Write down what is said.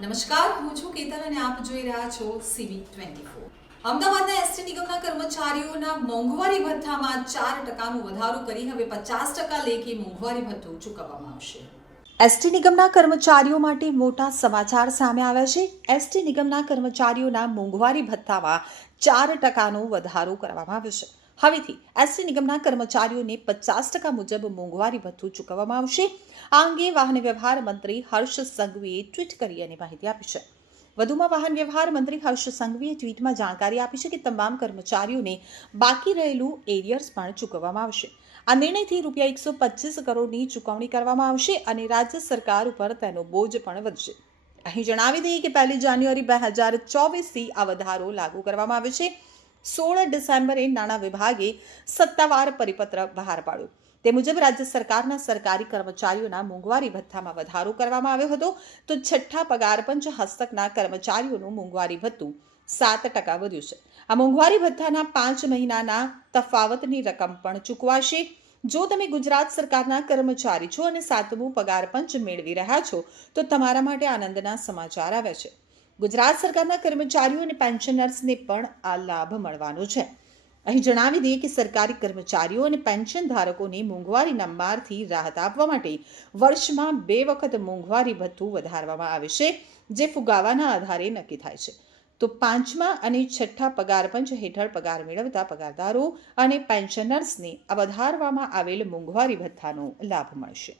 નમસ્કાર, હું છું કેતન અને આપ જોઈ રહ્યા છો સીવી ટ્વેન્ટી ફોર અમદાવાદના એસટી નિગમના કર્મચારીઓના મોંઘવારી ભથ્થામાં ચાર ટકાનો વધારો કરી હવે પચાસ ટકા લેખે મોંઘવારી ભથ્થું ચૂકવવામાં આવશે. એસટી નિગમના કર્મચારીઓ માટે મોટા સમાચાર સામે આવ્યા છે. એસટી નિગમના કર્મચારીઓના મોંઘવારી ભથ્થામાં ચાર ટકાનો વધારો કરવામાં આવ્યો છે. હવેથી એસટી નિગમના કર્મચારીઓને પચાસ ટકા મુજબ મોંઘવારી ભથ્થું ચૂકવવામાં આવશે. આ અંગે વાહન વ્યવહાર મંત્રી હર્ષ સંઘવીએ ટ્વીટ કરી અને માહિતી આપી છે. વધુમાં વાહન વ્યવહાર મંત્રી હર્ષ સંઘવીએ ટ્વીટમાં જાણકારી આપી છે કે તમામ કર્મચારીઓને બાકી રહેલું એરિયર્સ પણ ચૂકવવામાં આવશે. આ નિર્ણયથી રૂપિયા એકસો પચીસ કરોડની ચૂકવણી કરવામાં આવશે અને રાજ્ય સરકાર ઉપર તેનો બોજ પણ વધશે. અહીં જણાવી દઈએ કે પહેલી જાન્યુઆરી બે હજાર ચોવીસથી આ વધારો લાગુ કરવામાં આવ્યો છે. સોળ ડિસેમ્બરે નાણાં વિભાગે સત્તાવાર પરિપત્ર બહાર પાડ્યો. તે મુજબ રાજ્ય સરકારના સરકારી કર્મચારીઓના મોંઘવારી ભથ્થામાં વધારો કરવામાં આવ્યો હતો. તો છઠ્ઠા પગાર પંચ હસ્તકના કર્મચારીઓનું મોંઘવારી ભથ્થું સાત ટકા વધ્યું છે. આ મોંઘવારી ભથ્થાના પાંચ મહિનાના તફાવતની રકમ પણ ચૂકવાશે. જો તમે ગુજરાત સરકારના કર્મચારી છો અને સાતમું પગાર પંચ મેળવી રહ્યા છો, તો તમારા માટે આનંદના સમાચાર આવ્યા છે. ગુજરાત સરકારના કર્મચારીઓ અને પેન્શનર્સને પણ આ લાભ મળવાનો છે. અહીં જણાવી દઈએ કે સરકારી કર્મચારીઓ અને પેન્શન ધારકોને મોંઘવારીના મારથી રાહત આપવા માટે વર્ષમાં બે વખત મોંઘવારી ભથ્થું વધારવામાં આવે છે, જે ફુગાવાના આધારે નક્કી થાય છે. તો પાંચમા અને છઠ્ઠા પગાર પંચ હેઠળ પગાર મેળવતા પગારદારો અને પેન્શનર્સને આ વધારવામાં આવેલ મોંઘવારી ભથ્થાનો લાભ મળશે.